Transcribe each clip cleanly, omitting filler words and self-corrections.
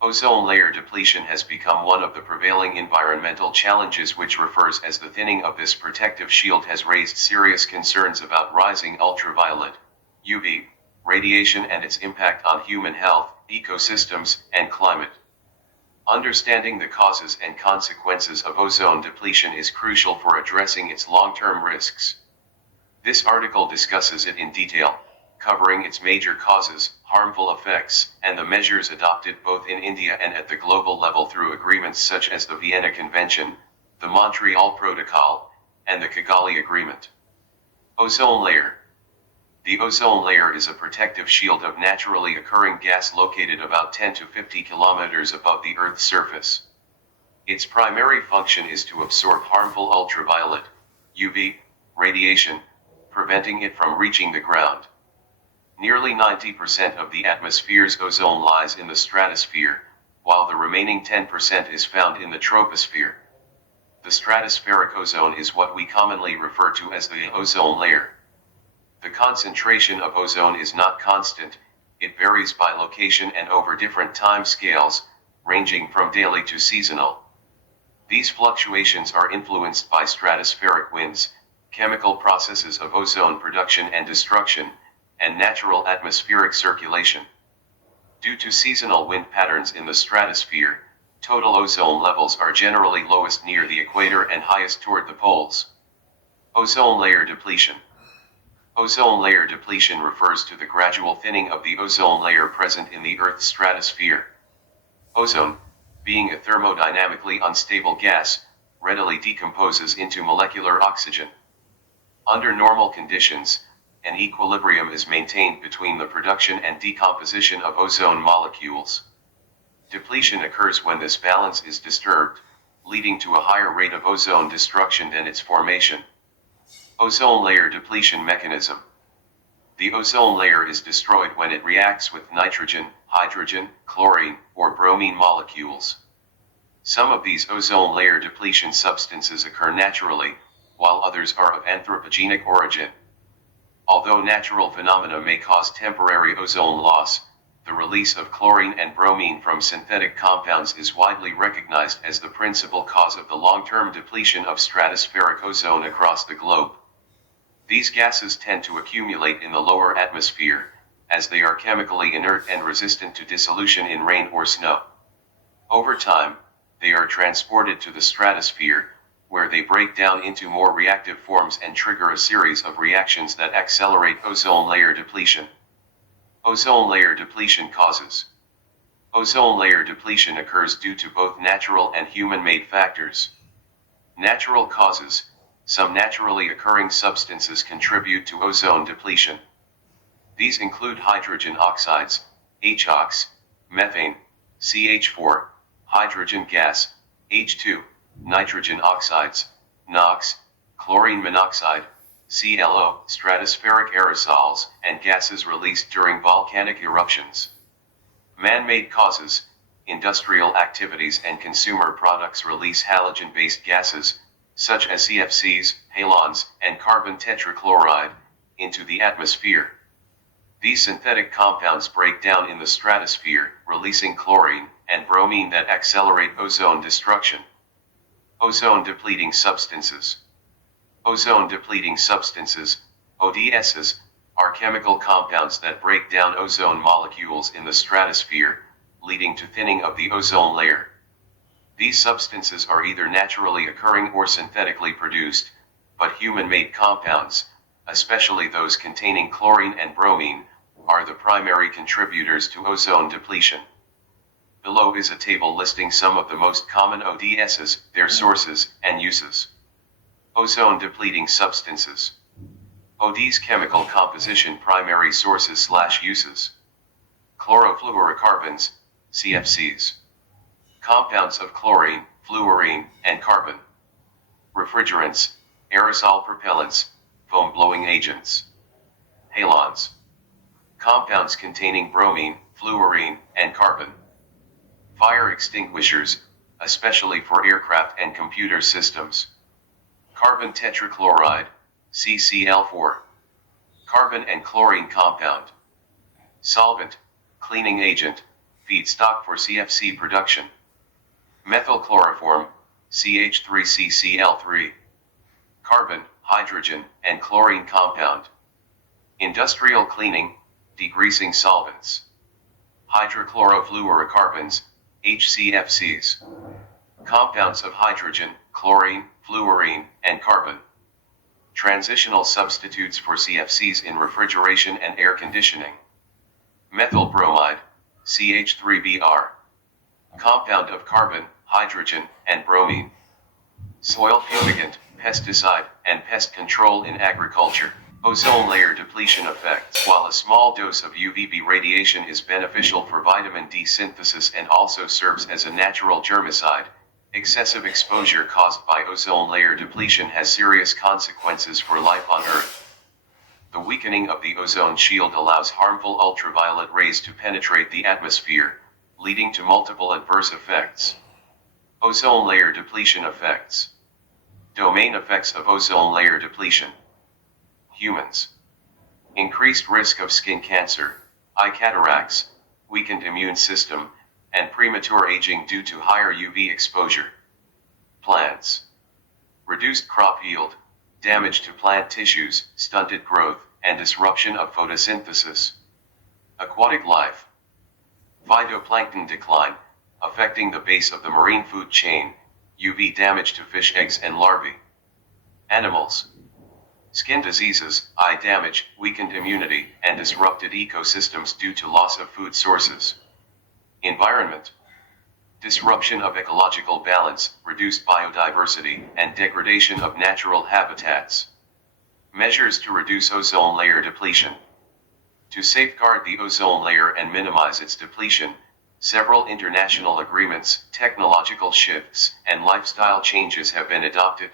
Ozone layer depletion has become one of the prevailing environmental challenges, which refers as the thinning of this protective shield has raised serious concerns about rising ultraviolet (UV) radiation and its impact on human health, ecosystems, and climate. Understanding the causes and consequences of ozone depletion is crucial for addressing its long-term risks. This article discusses it in detail, covering its major causes, harmful effects, and the measures adopted both in India and at the global level through agreements such as the Vienna Convention, the Montreal Protocol, and the Kigali Agreement. Ozone layer. The ozone layer is a protective shield of naturally occurring gas located about 10 to 50 kilometers above the Earth's surface. Its primary function is to absorb harmful ultraviolet (UV) radiation, preventing it from reaching the ground. Nearly 90% of the atmosphere's ozone lies in the stratosphere, while the remaining 10% is found in the troposphere. The stratospheric ozone is what we commonly refer to as the ozone layer. The concentration of ozone is not constant, it varies by location and over different time scales, ranging from daily to seasonal. These fluctuations are influenced by stratospheric winds, chemical processes of ozone production and destruction, and natural atmospheric circulation. Due to seasonal wind patterns in the stratosphere, total ozone levels are generally lowest near the equator and highest toward the poles. Ozone layer depletion. Ozone layer depletion refers to the gradual thinning of the ozone layer present in the Earth's stratosphere. Ozone, being a thermodynamically unstable gas, readily decomposes into molecular oxygen. Under normal conditions, an equilibrium is maintained between the production and decomposition of ozone molecules. Depletion occurs when this balance is disturbed, leading to a higher rate of ozone destruction than its formation. Ozone layer depletion mechanism. The ozone layer is destroyed when it reacts with nitrogen, hydrogen, chlorine, or bromine molecules. Some of these ozone layer depletion substances occur naturally, while others are of anthropogenic origin. Although natural phenomena may cause temporary ozone loss, the release of chlorine and bromine from synthetic compounds is widely recognized as the principal cause of the long-term depletion of stratospheric ozone across the globe. These gases tend to accumulate in the lower atmosphere, as they are chemically inert and resistant to dissolution in rain or snow. Over time, they are transported to the stratosphere, where they break down into more reactive forms and trigger a series of reactions that accelerate ozone layer depletion. Ozone layer depletion causes. Ozone layer depletion occurs due to both natural and human-made factors. Natural causes. Some naturally occurring substances contribute to ozone depletion. These include hydrogen oxides, HOx, methane, CH4, hydrogen gas, H2, nitrogen oxides, NOx, chlorine monoxide, ClO, stratospheric aerosols, and gases released during volcanic eruptions. Man-made causes. Industrial activities and consumer products release halogen-based gases, such as CFCs, halons, and carbon tetrachloride, into the atmosphere. These synthetic compounds break down in the stratosphere, releasing chlorine and bromine that accelerate ozone destruction. Ozone-depleting substances. Ozone-depleting substances, ODSs, are chemical compounds that break down ozone molecules in the stratosphere, leading to thinning of the ozone layer. These substances are either naturally occurring or synthetically produced, but human-made compounds, especially those containing chlorine and bromine, are the primary contributors to ozone depletion. Below is a table listing some of the most common ODSs, their sources, and uses. Ozone-depleting substances. OD's chemical composition primary sources/uses. Chlorofluorocarbons, CFCs. Compounds of chlorine, fluorine, and carbon. Refrigerants, aerosol propellants, foam-blowing agents. Halons. Compounds containing bromine, fluorine, and carbon. Fire extinguishers, especially for aircraft and computer systems. Carbon tetrachloride, CCl4. Carbon and chlorine compound. Solvent, cleaning agent, feedstock for CFC production. Methylchloroform, CH3CCl3. Carbon, hydrogen, and chlorine compound. Industrial cleaning, degreasing solvents. Hydrochlorofluorocarbons, HCFCs. Compounds of hydrogen, chlorine, fluorine, and carbon. Transitional substitutes for CFCs in refrigeration and air conditioning. Methyl bromide, CH3Br. Compound of carbon, hydrogen, and bromine. Soil fumigant, pesticide, and pest control in agriculture. Ozone layer depletion effects. While a small dose of UVB radiation is beneficial for vitamin D synthesis and also serves as a natural germicide, excessive exposure caused by ozone layer depletion has serious consequences for life on Earth. The weakening of the ozone shield allows harmful ultraviolet rays to penetrate the atmosphere, leading to multiple adverse effects. Ozone layer depletion effects. Domain effects of ozone layer depletion. Humans. Increased risk of skin cancer, eye cataracts, weakened immune system, and premature aging due to higher UV exposure. Plants. Reduced crop yield, damage to plant tissues, stunted growth, and disruption of photosynthesis. Aquatic life. Phytoplankton decline, affecting the base of the marine food chain, UV damage to fish eggs and larvae. Animals. Skin diseases, eye damage, weakened immunity, and disrupted ecosystems due to loss of food sources. Environment. Disruption of ecological balance, reduced biodiversity, and degradation of natural habitats. Measures to reduce ozone layer depletion. To safeguard the ozone layer and minimize its depletion, several international agreements, technological shifts, and lifestyle changes have been adopted.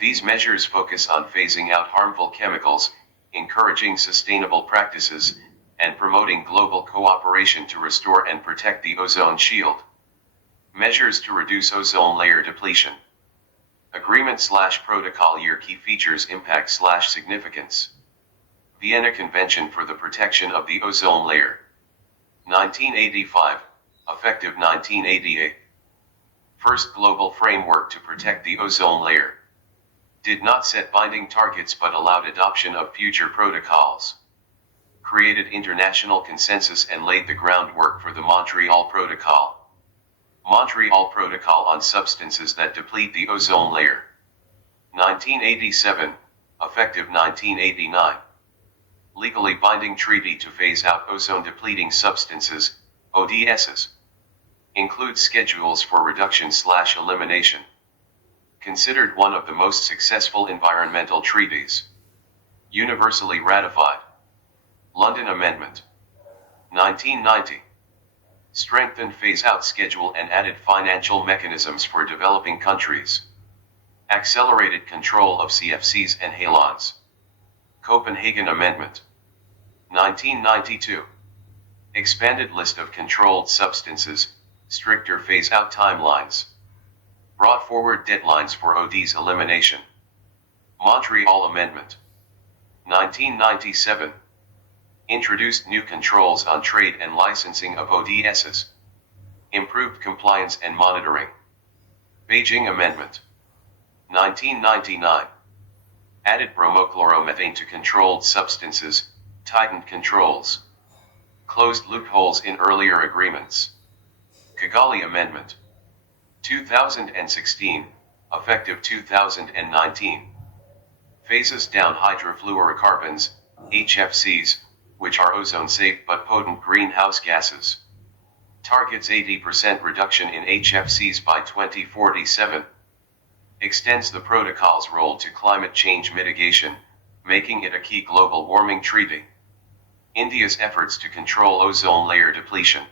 These measures focus on phasing out harmful chemicals, encouraging sustainable practices, and promoting global cooperation to restore and protect the ozone shield. Measures to reduce ozone layer depletion. Agreement/protocol year. Key features. Impact/significance. Vienna Convention for the Protection of the Ozone Layer. 1985, effective 1988. First global framework to protect the ozone layer. Did not set binding targets but allowed adoption of future protocols. Created international consensus and laid the groundwork for the Montreal Protocol. Montreal Protocol on substances that deplete the ozone layer. 1987, effective 1989. Legally binding treaty to phase out ozone-depleting substances, ODSs. Includes schedules for reduction/elimination. Considered one of the most successful environmental treaties. Universally ratified. London Amendment. 1990. Strengthened phase-out schedule and added financial mechanisms for developing countries. Accelerated control of CFCs and halons. Copenhagen Amendment. 1992. Expanded list of controlled substances, stricter phase-out timelines. Brought forward deadlines for ODs elimination. Montreal Amendment. 1997. Introduced new controls on trade and licensing of ODSs. Improved compliance and monitoring. Beijing Amendment. 1999. Added bromochloromethane to controlled substances, tightened controls. Closed loopholes in earlier agreements. Kigali Amendment. 2016, effective 2019. Phases down hydrofluorocarbons, HFCs, which are ozone-safe but potent greenhouse gases. Targets 80% reduction in HFCs by 2047. Extends the protocol's role to climate change mitigation, making it a key global warming treaty. India's efforts to control ozone layer depletion.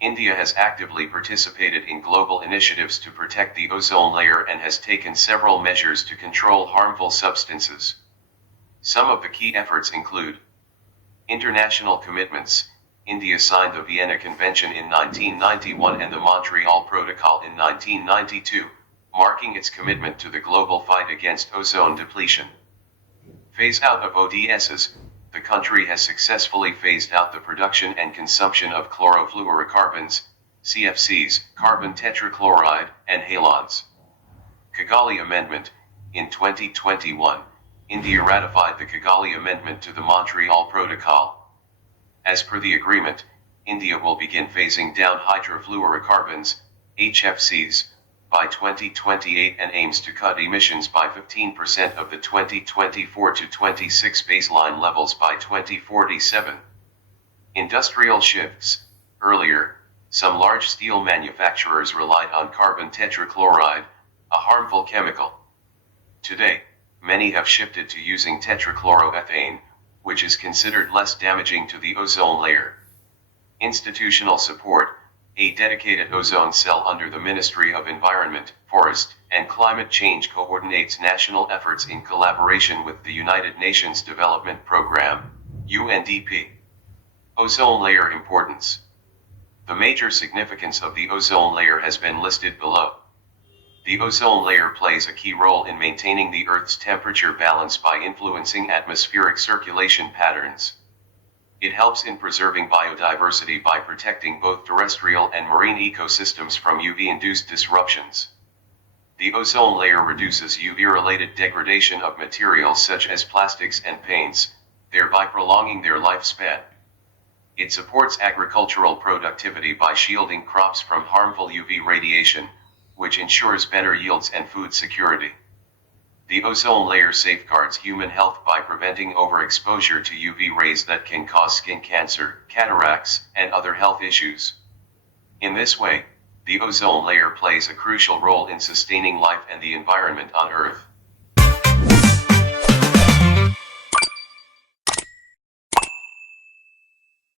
India has actively participated in global initiatives to protect the ozone layer and has taken several measures to control harmful substances. Some of the key efforts include international commitments. India signed the Vienna Convention in 1991 and the Montreal Protocol in 1992, marking its commitment to the global fight against ozone depletion. Phase out of ODSs. the country has successfully phased out the production and consumption of chlorofluorocarbons, CFCs, carbon tetrachloride, and halogens. Kigali Amendment. In 2021, India ratified the Kigali Amendment to the Montreal Protocol. As per the agreement, India will begin phasing down hydrofluorocarbons, HFCs, by 2028 and aims to cut emissions by 15% of the 2024 to 26 baseline levels by 2047. Industrial shifts. Earlier, some large steel manufacturers relied on carbon tetrachloride, a harmful chemical. Today, many have shifted to using tetrachloroethane, which is considered less damaging to the ozone layer. Institutional support. A dedicated ozone cell under the Ministry of Environment, Forest, and Climate Change coordinates national efforts in collaboration with the United Nations Development Programme, UNDP. Ozone layer importance. The major significance of the ozone layer has been listed below. The ozone layer plays a key role in maintaining the Earth's temperature balance by influencing atmospheric circulation patterns. It helps in preserving biodiversity by protecting both terrestrial and marine ecosystems from UV-induced disruptions. The ozone layer reduces UV-related degradation of materials such as plastics and paints, thereby prolonging their lifespan. It supports agricultural productivity by shielding crops from harmful UV radiation, which ensures better yields and food security. The ozone layer safeguards human health by preventing overexposure to UV rays that can cause skin cancer, cataracts, and other health issues. In this way, the ozone layer plays a crucial role in sustaining life and the environment on Earth.